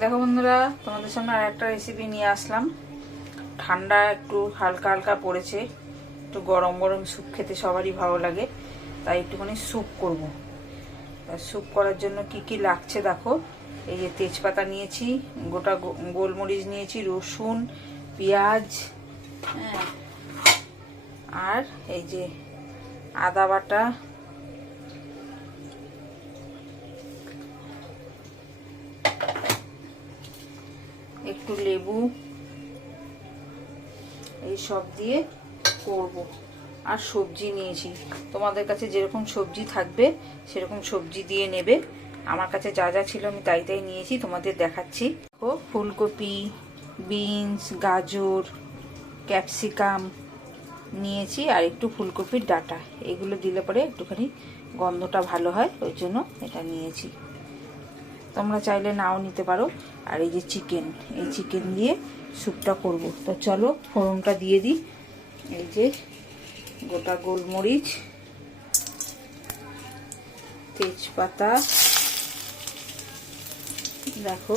দেখো বন্ধুরা, তোমাদের সামনে আর একটা রেসিপি নিয়ে আসলাম। ঠান্ডা একটু হালকা হালকা পড়েছে, একটু গরম গরম স্যুপ খেতে সবারই ভালো লাগে, তাই একটুখানি স্যুপ করব। স্যুপ করার জন্য কি কি লাগছে দেখো। এই যে তেজপাতা নিয়েছি, গোটা গোলমরিচ নিয়েছি, রসুন, পেঁয়াজ, হ্যাঁ, আর এই যে আদা বাটা, একটু লেবু, এই সব দিয়ে করব। আর সবজি নিয়েছি, তোমাদের কাছে যেরকম সবজি থাকবে সেরকম সবজি দিয়ে নেবে। আমার কাছে যা যা ছিল আমি তাই তাই নিয়েছি, তোমাদের দেখাচ্ছি। ফুলকপি, বিনস, গাজর, ক্যাপসিকাম নিয়েছি, আর একটু ফুলকপির ডাঁটা। এগুলো দিলে পরে একটুখানি গন্ধটা ভালো হয়, ওই জন্য এটা নিয়েছি। তোমরা চাইলে নাও নিতে পারো। আর এই যে চিকেন, এই চিকেন দিয়ে স্যুপটা করব। তো চলো ফোড়নটা দিয়ে দিই। এই যে গোটা গোলমরিচ, তেজপাতা, দেখো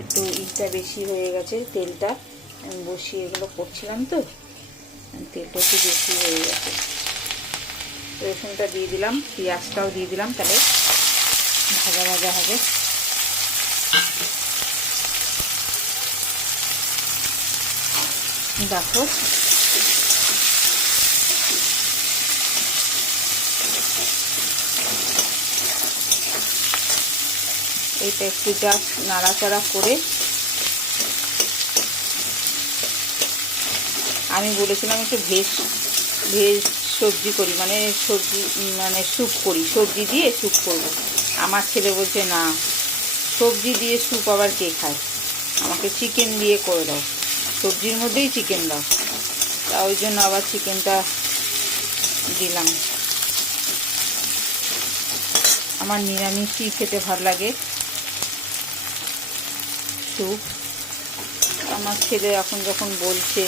একটু ইটা বেশি হয়ে গেছে, তেলটা আমি বসিয়ে এগুলো করছিলাম তো, তেলটা একটু বেশি হয়ে গেছে। রসুনটা দিয়ে দিলাম, পেঁয়াজটাও দিয়ে দিলাম, তাহলে ভাজা ভাজা হবে। দেখো এইটা একটু জাস্ট নাড়াচাড়া করে, আমি বলেছিলাম একটু ভেজ সবজি করি, মানে সবজি মানে স্যুপ করি, সবজি দিয়ে স্যুপ করব। আমার ছেলে বলছে না, সবজি দিয়ে স্যুপ আবার কে খায়, আমাকে চিকেন দিয়ে করে দাও, সবজির মধ্যেই চিকেন দাও। তা ওই জন্য আবার চিকেনটা দিলাম। আমার নিরামিষই খেতে ভালো লাগে স্যুপ। আমার ছেলে এখন যখন বলছে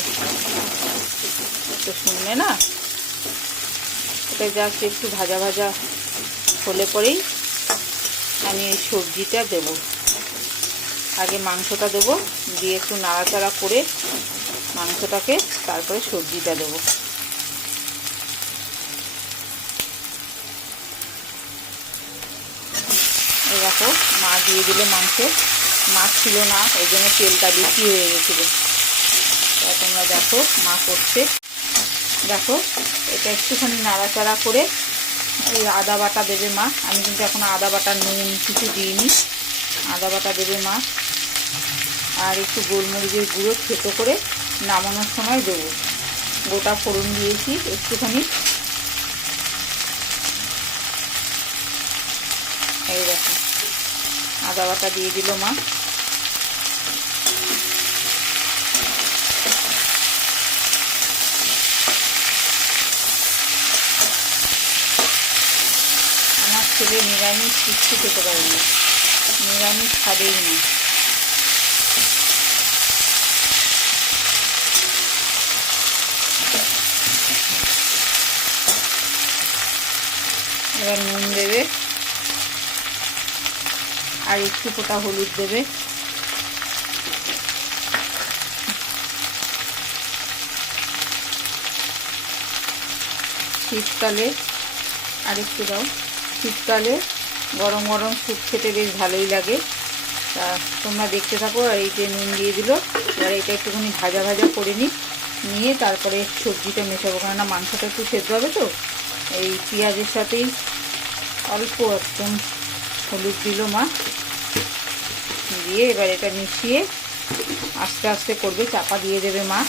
তো শুনবে না, এটা জাস্ট একটু ভাজা ভাজা হলে পরেই আমি এই সবজিটা দেব। আগে মাংসটা দেব, দিয়ে একটু নাড়াচাড়া করে মাংসটাকে, তারপরে সবজিটা দেব। এই দেখো মা দিয়ে দিল মাংস, মাছ ছিল না ওই জন্য তেলটা বেশি হয়ে গেছিলো। তোমরা দেখো মা করছে, দেখো এটা একটুখানি নাড়াচাড়া করে এই আদা বাটা দেবে মা। আমি কিন্তু এখন আদা বাটা নুন কিছু দিইনি, আদা বাটা দেবে মা। আর একটু গোলমরিচের গুঁড়ো থেতো করে নামানোর সময় দেবো। গোটা ফোড়ন দিয়েছি একটুখানি, এই দেখো আদা বাটা দিয়ে দিল মা। আমার ছেলে নিরামিষ কিচ্ছু খেতে পারে না, নিরামিষ খাবেই না। এবার নুন দেবে, আর একটু ফোঁটা হলুদ দেবে। শীতকালে আর একটু দাও, শীতকালে গরম গরম স্যুপ খেতে বেশ ভালোই লাগে। তা তোমরা দেখতে থাকো। আর এই যে নুন দিয়ে দিল, এবার এটা একটুখানি ভাজা ভাজা করে নিয়ে তারপরে সবজিটা মেশাবো, কেননা মাংসটা একটু সেদ্ধ হবে তো। এই পেঁয়াজের সাথেই অল্প একদম হলুদ দিল মা, দিয়ে এবার এটা মিশিয়ে আস্তে আস্তে করবে, চাপা দিয়ে দেবে মা।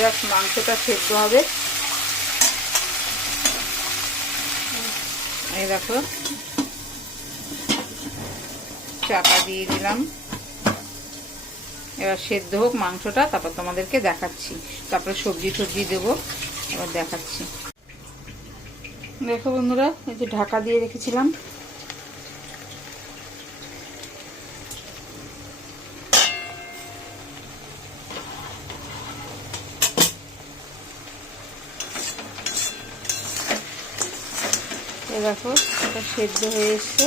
জাস্ট মাংসটা সেদ্ধ হবে। এই দেখো চাপা দিয়ে দিলাম, এবার সেদ্ধ হোক মাংসটা, তারপর তোমাদেরকে দেখাচ্ছি। তারপরে সবজি টবজি দেবো, এবার দেখাচ্ছি। দেখো বন্ধুরা, এই যে ঢাকা দিয়ে রেখেছিলাম, এ দেখো এটা সেদ্ধ হয়ে এসছে।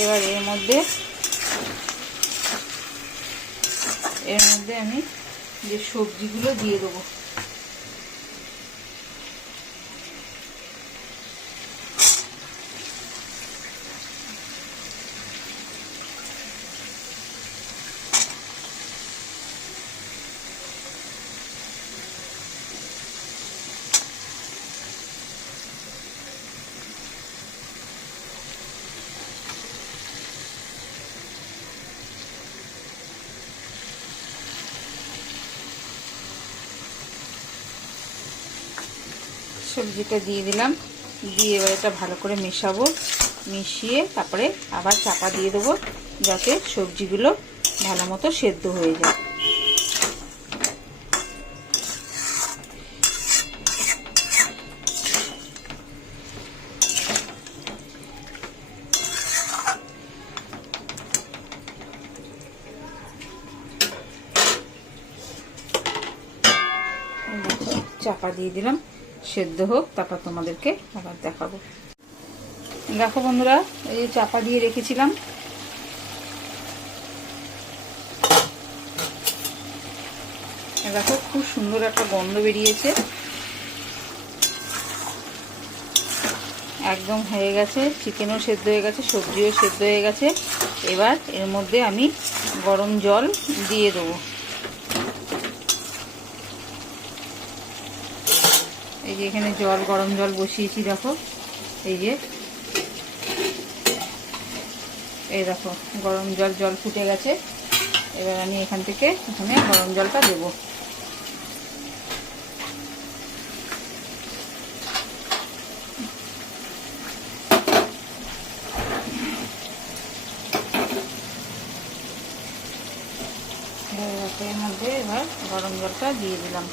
এবার এর মধ্যে আমি যে সবজিগুলো দিয়ে দেবো। সবজিটা দিয়ে দিলাম, দিয়ে এবার এটা ভালো করে মেশাবো। মিশিয়ে তারপরে আবার চাপা দিয়ে দেবো, যাতে সবজিগুলো ভালো মতো সেদ্ধ হয়ে যায়। চাপা দিয়ে দিলাম, সেদ্ধ হোক, তারপর তোমাদেরকে আবার দেখাবো। দেখো বন্ধুরা, এই চাপা দিয়ে রেখেছিলাম, দেখো খুব সুন্দর একটা গন্ধ বেরিয়েছে। একদম হয়ে গেছে, চিকেনও সেদ্ধ হয়ে গেছে, সবজিও সেদ্ধ হয়ে গেছে। এবার এর মধ্যে আমি গরম জল দিয়ে দেবো। এই যে এখানে গরম জল বসিয়েছি, দেখো এই যে, এই দেখো গরম জল ফুটে গেছে। এবার আমি এখান থেকে এখানে গরম জলটা দেবো। এর মধ্যে এবার গরম জলটা দিয়ে দিলাম।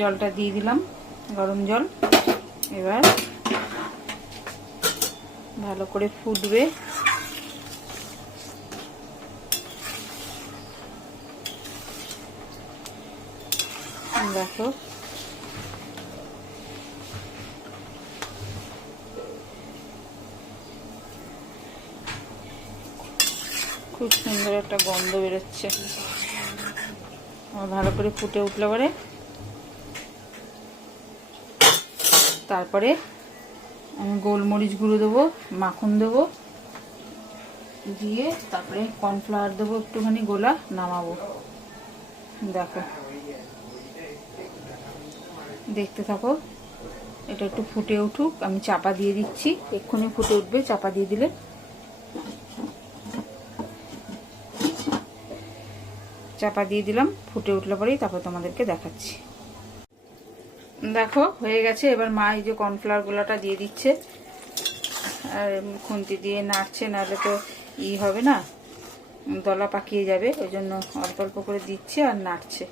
জলটা দিয়ে দিলাম, গরম জল। এবার ভালো করে ফুটবে। দেখো খুব সুন্দর একটা গন্ধ বেরোচ্ছে। ভালো করে ফুটে উঠলে পরে তারপরে আমি গোলমরিচ গুঁড়ো দেবো, মাখন দেবো, দিয়ে তারপরে কর্নফ্লাওয়ার দেবো একটুখানি, গোলা নামাবো। দেখো দেখতে থাকো, এটা একটু ফুটে উঠুক, আমি চাপা দিয়ে দিচ্ছি, এক্ষুনি ফুটে উঠবে চাপা দিয়ে দিলে। চাপা দিয়ে দিলাম, ফুটে উঠলে পরেই তারপর তোমাদেরকে দেখাচ্ছি। দেখো হয়ে গেছে। এবার মা এই যে কর্নফ্লাওয়ার গোলাটা দিয়ে দিচ্ছে, আর খুন্তি দিয়ে নাড়ছে, নাহলে তো হবে না, দলা পাকিয়ে যাবে, ওই জন্য অল্প অল্প করে দিচ্ছে আর নাড়ছে।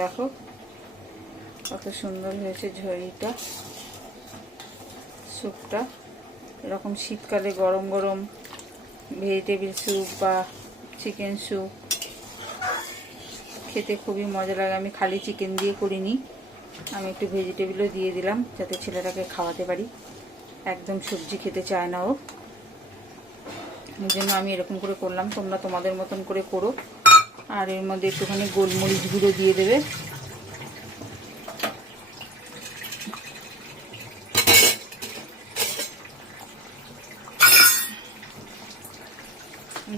দেখো কত সুন্দর হয়েছে ঝরিটা, স্যুপটা। এরকম শীতকালে গরম গরম ভেজিটেবিল স্যুপ বা চিকেন স্যুপ খেতে খুবই মজা লাগে। আমি খালি চিকেন দিয়ে করিনি, আমি একটু ভেজিটেবিলও দিয়ে দিলাম, যাতে ছেলেটাকে খাওয়াতে পারি। একদম সবজি খেতে চায় না ও, এই জন্য আমি এরকম করে করলাম। তোমরা তোমাদের মতন করে করো। আর এর মধ্যে একটুখানি গোলমরিচ গুঁড়ো দিয়ে দেবে।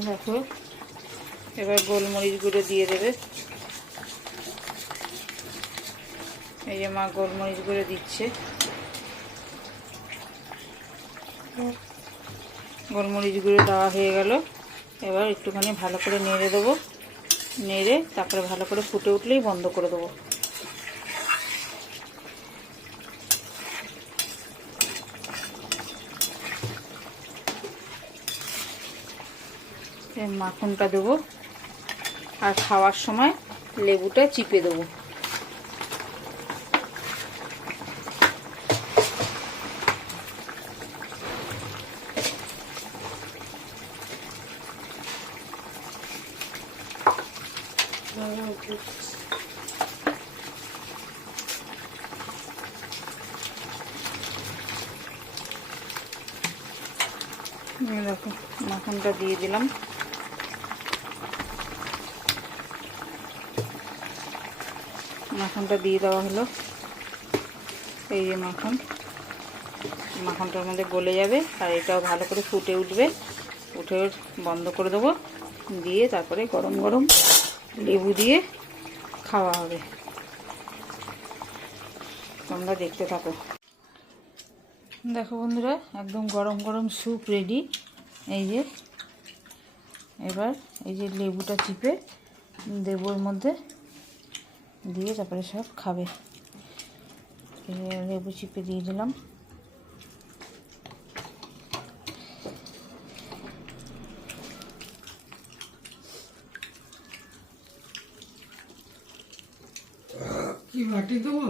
দেখো এবার গোলমরিচ গুঁড়ো দিয়ে দেবে। এই যে মা গোলমরিচ গুঁড়ো দিচ্ছে। গোলমরিচ গুঁড়ো দেওয়া হয়ে গেল। এবার একটুখানি ভালো করে নেড়ে দেবো, নেড়ে তারপরে ভালো করে ফুটে উঠলেই বন্ধ করে দেবো। এই মাখনটা দেবো আর খাওয়ার সময় লেবুটা চিপে দেবো। দেখো মাখনটা দিয়ে দিলাম। মাখনটা দিয়ে দেওয়া হলো। এই যে মাখনটার মধ্যে গলে যাবে আর এটাও ভালো করে ফুটে উঠবে। উঠে বন্ধ করে দেবো, দিয়ে তারপরে গরম গরম লেবু দিয়ে খাওয়া হবে। তোমরা দেখতে থাকো। দেখো বন্ধুরা, একদম গরম গরম স্যুপ রেডি। এই যে এবার এই যে লেবুটা চিপে দেবো এর মধ্যে, দিয়ে তারপরে সব খাবে। লেবু চিপে দিয়ে দিলাম। কি বাটি দেবো?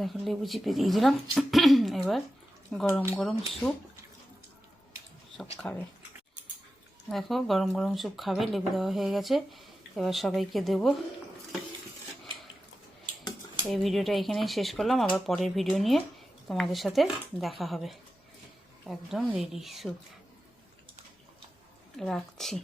দেখো লেবু চিপে দিয়ে দিলাম। এবার গরম গরম স্যুপ সব খাবে। দেখো গরম গরম স্যুপ খাবে, লেবু দেওয়া হয়ে গেছে। এবার সবাইকে দেব। এই ভিডিওটা এখানেই শেষ করলাম, আবার পরের ভিডিও নিয়ে তোমাদের সাথে দেখা হবে। একদম রেডি স্যুপ। রাখছি।